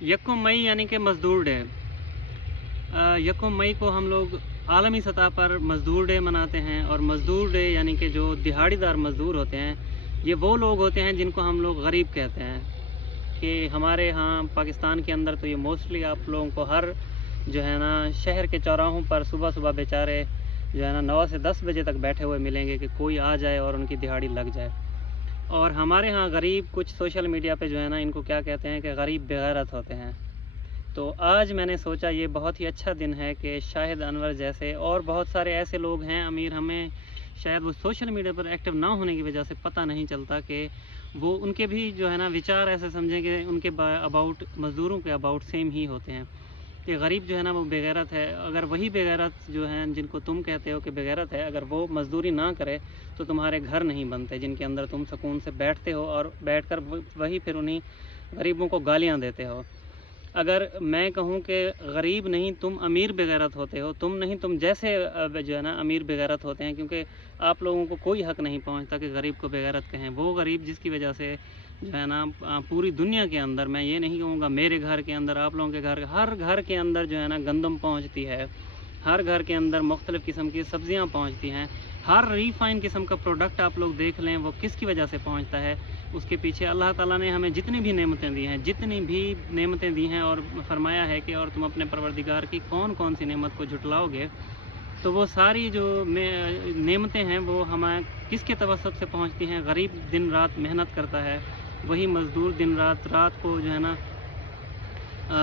यकम मई यानी कि मज़दूर डे। यकम मई को हम लोग आलमी सतह पर मज़दूर डे मनाते हैं। और मज़दूर डे यानी कि जो दिहाड़ीदार मज़दूर होते हैं, ये वो लोग होते हैं जिनको हम लोग गरीब कहते हैं। कि हमारे यहाँ पाकिस्तान के अंदर तो ये मोस्टली आप लोगों को हर जो है ना शहर के चौराहों पर सुबह सुबह बेचारे जो है ना 9 से 10 बजे तक बैठे हुए मिलेंगे कि कोई आ जाए और उनकी दिहाड़ी लग जाए। और हमारे यहाँ गरीब कुछ सोशल मीडिया पे जो है ना इनको क्या कहते हैं कि गरीब बेगैरत होते हैं। तो आज मैंने सोचा ये बहुत ही अच्छा दिन है कि शाहिद अनवर जैसे और बहुत सारे ऐसे लोग हैं अमीर, हमें शायद वो सोशल मीडिया पर एक्टिव ना होने की वजह से पता नहीं चलता कि वो उनके भी जो है ना विचार ऐसे समझें कि उनके अबाउट मज़दूरों के अबाउट सेम ही होते हैं। कि गरीब जो है ना वो बेगैरत है। अगर वही बेगैरत जो हैं जिनको तुम कहते हो कि बेगैरत है, अगर वो मज़दूरी ना करे तो तुम्हारे घर नहीं बनते जिनके अंदर तुम सुकून से बैठते हो और बैठकर वही फिर उन्हीं गरीबों को गालियाँ देते हो। अगर मैं कहूँ कि गरीब नहीं तुम अमीर बेगैरत होते हो, तुम नहीं तुम जैसे जो है ना अमीर बेगैरत होते हैं, क्योंकि आप लोगों को कोई हक़ नहीं पहुँचता कि गरीब को बेगैरत कहें। वो गरीब जिसकी वजह से जो है ना पूरी दुनिया के अंदर, मैं ये नहीं कहूँगा मेरे घर के अंदर, आप लोगों के घर, हर घर के अंदर जो है ना गंदम पहुँचती है, हर घर के अंदर मुख्तलिफ़ किस्म की सब्ज़ियाँ पहुँचती हैं। हर रिफ़ाइन किस्म का प्रोडक्ट आप लोग देख लें वो किसकी वजह से पहुँचता है, उसके पीछे अल्लाह ताला ने हमें जितनी भी नेमतें दी हैं, जितनी भी नेमतें दी हैं और फरमाया है कि और तुम अपने परवरदिगार की कौन कौन सी नेमत को झुटलाओगे, तो वो सारी जो नेमतें हैं वो हमें किसके तवस्सुत से पहुँचती हैं। गरीब दिन रात मेहनत करता है, वही मज़दूर दिन रात को जो है ना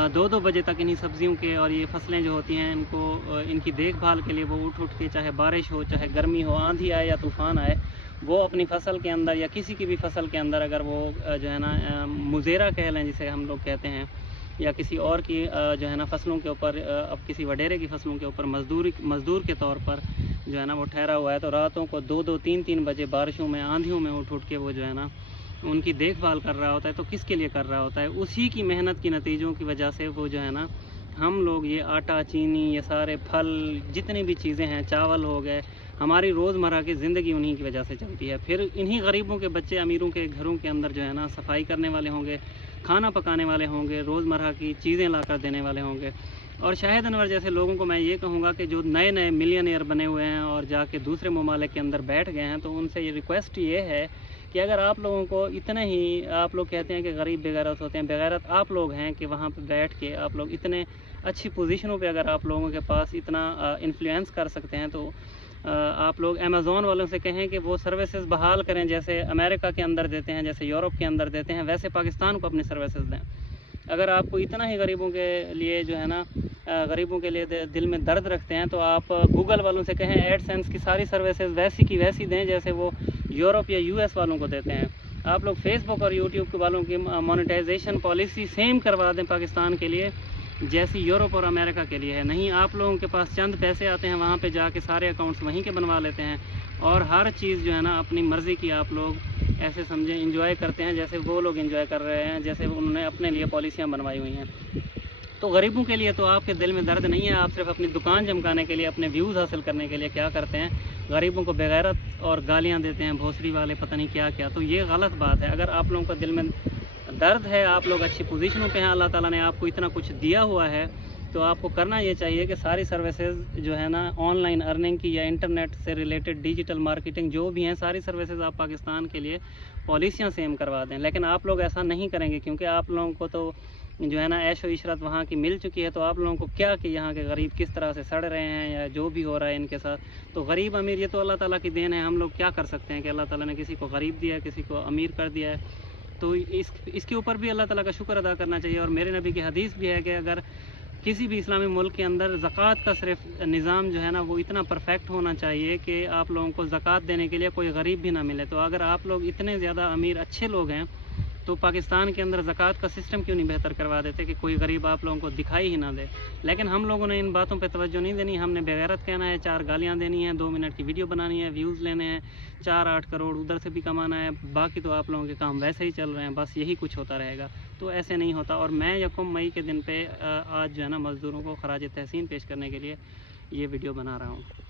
2-2 बजे तक इन्हीं सब्ज़ियों के और ये फसलें जो होती हैं इनको इनकी देखभाल के लिए वो उठ के, चाहे बारिश हो, चाहे गर्मी हो, आंधी आए या तूफ़ान आए, वो अपनी फ़सल के अंदर या किसी की भी फ़सल के अंदर अगर वो जो है ना मुज़ेरा कह लें जिसे हम लोग कहते हैं, या किसी और की जो है ना फसलों के ऊपर अब किसी वडेरे की फसलों के ऊपर मज़दूर के तौर पर जो है ना वो ठहरा हुआ है, तो रातों को 2-2 3-3 बजे बारिशों में, आंधियों में उठ के वो जो है ना उनकी देखभाल कर रहा होता है। तो किसके लिए कर रहा होता है? उसी की मेहनत की नतीजों की वजह से वो जो है ना हम लोग ये आटा, चीनी, ये सारे फल, जितनी भी चीज़ें हैं, चावल हो गए, हमारी रोज़मर्रा की ज़िंदगी उन्हीं की वजह से चलती है। फिर इन्हीं गरीबों के बच्चे अमीरों के घरों के अंदर जो है ना सफाई करने वाले होंगे, खाना पकाने वाले होंगे, रोज़मर्रा की चीज़ें ला कर देने वाले होंगे। और शाहिद अनवर जैसे लोगों को मैं ये कहूँगा कि जो नए नए मिलियनेयर बने हुए हैं और जाके दूसरे ममालिक के अंदर बैठ गए हैं, तो उनसे ये रिक्वेस्ट ये है कि अगर आप लोगों को इतने ही, आप लोग कहते हैं कि गरीब बेगैरत होते हैं, बेगैरत आप लोग हैं कि वहाँ पे बैठ के आप लोग इतने अच्छी पोजीशनों पे अगर आप लोगों के पास इतना इन्फ्लुएंस कर सकते हैं, तो आप लोग अमेज़ॉन वालों से कहें कि वो सर्विसेज बहाल करें, जैसे अमेरिका के अंदर देते हैं, जैसे यूरोप के अंदर देते हैं, वैसे पाकिस्तान को अपनी सर्विसेज दें। अगर आपको इतना ही गरीबों के लिए जो है ना गरीबों के लिए दिल में दर्द रखते हैं, तो आप गूगल वालों से कहें एडसेंस की सारी सर्विसेज वैसी की वैसी दें जैसे वो यूरोप या यूएस वालों को देते हैं। आप लोग फेसबुक और यूट्यूब के वालों की मोनेटाइजेशन पॉलिसी सेम करवा दें पाकिस्तान के लिए जैसी यूरोप और अमेरिका के लिए है। नहीं, आप लोगों के पास चंद पैसे आते हैं, वहाँ पे जाके सारे अकाउंट्स वहीं के बनवा लेते हैं और हर चीज़ जो है ना अपनी मर्ज़ी की आप लोग ऐसे समझें इंजॉय करते हैं जैसे वो लोग इंजॉय कर रहे हैं, जैसे उन्होंने अपने लिए पॉलिसियाँ बनवाई हुई हैं। तो गरीबों के लिए तो आपके दिल में दर्द नहीं है, आप सिर्फ अपनी दुकान चमकाने के लिए, अपने व्यूज़ हासिल करने के लिए क्या करते हैं, गरीबों को बेगैरत और गालियाँ देते हैं, भोसड़ी वाले, पता नहीं क्या क्या। तो ये गलत बात है। अगर आप लोगों का दिल में दर्द है, आप लोग अच्छी पोजीशनों पे हैं, अल्लाह ताला ने आपको इतना कुछ दिया हुआ है, तो आपको करना ये चाहिए कि सारी सर्विसेज जो है ना ऑनलाइन अर्निंग की या इंटरनेट से रिलेटेड डिजिटल मार्केटिंग जो भी हैं, सारी सर्विसेज आप पाकिस्तान के लिए पॉलिसियाँ सेम करवा दें। लेकिन आप लोग ऐसा नहीं करेंगे क्योंकि आप लोगों को तो जो है ना ऐशो इशरत वहाँ की मिल चुकी है। तो आप लोगों को क्या कि यहाँ के गरीब किस तरह से सड़ रहे हैं या जो भी हो रहा है इनके साथ, तो गरीब अमीर ये तो अल्लाह ताला की देन है। हम लोग क्या कर सकते हैं कि अल्लाह ताला ने किसी को गरीब दिया है, किसी को अमीर कर दिया है, तो इसके ऊपर भी अल्लाह ताला का शुक्र अदा करना चाहिए। और मेरे नबी की हदीस भी है कि अगर किसी भी इस्लामी मुल्क के अंदर ज़कात का सिर्फ निज़ाम जो है ना वो इतना परफेक्ट होना चाहिए कि आप लोगों को ज़कात देने के लिए कोई गरीब भी ना मिले। तो अगर आप लोग इतने ज़्यादा अमीर अच्छे लोग हैं, तो पाकिस्तान के अंदर ज़कात का सिस्टम क्यों नहीं बेहतर करवा देते कि कोई गरीब आप लोगों को दिखाई ही ना दे। लेकिन हम लोगों ने इन बातों पे तवज्जो नहीं देनी, हमने बेगैरत कहना है, 4 गालियाँ देनी है, 2 मिनट की वीडियो बनानी है, व्यूज़ लेने हैं, 4-8 करोड़ उधर से भी कमाना है, बाकी तो आप लोगों के काम वैसे ही चल रहे हैं, बस यही कुछ होता रहेगा। तो ऐसे नहीं होता। और मैं यकम मई के दिन पे आज जो है ना मज़दूरों को खराज तहसीन पेश करने के लिए ये वीडियो बना रहा हूँ।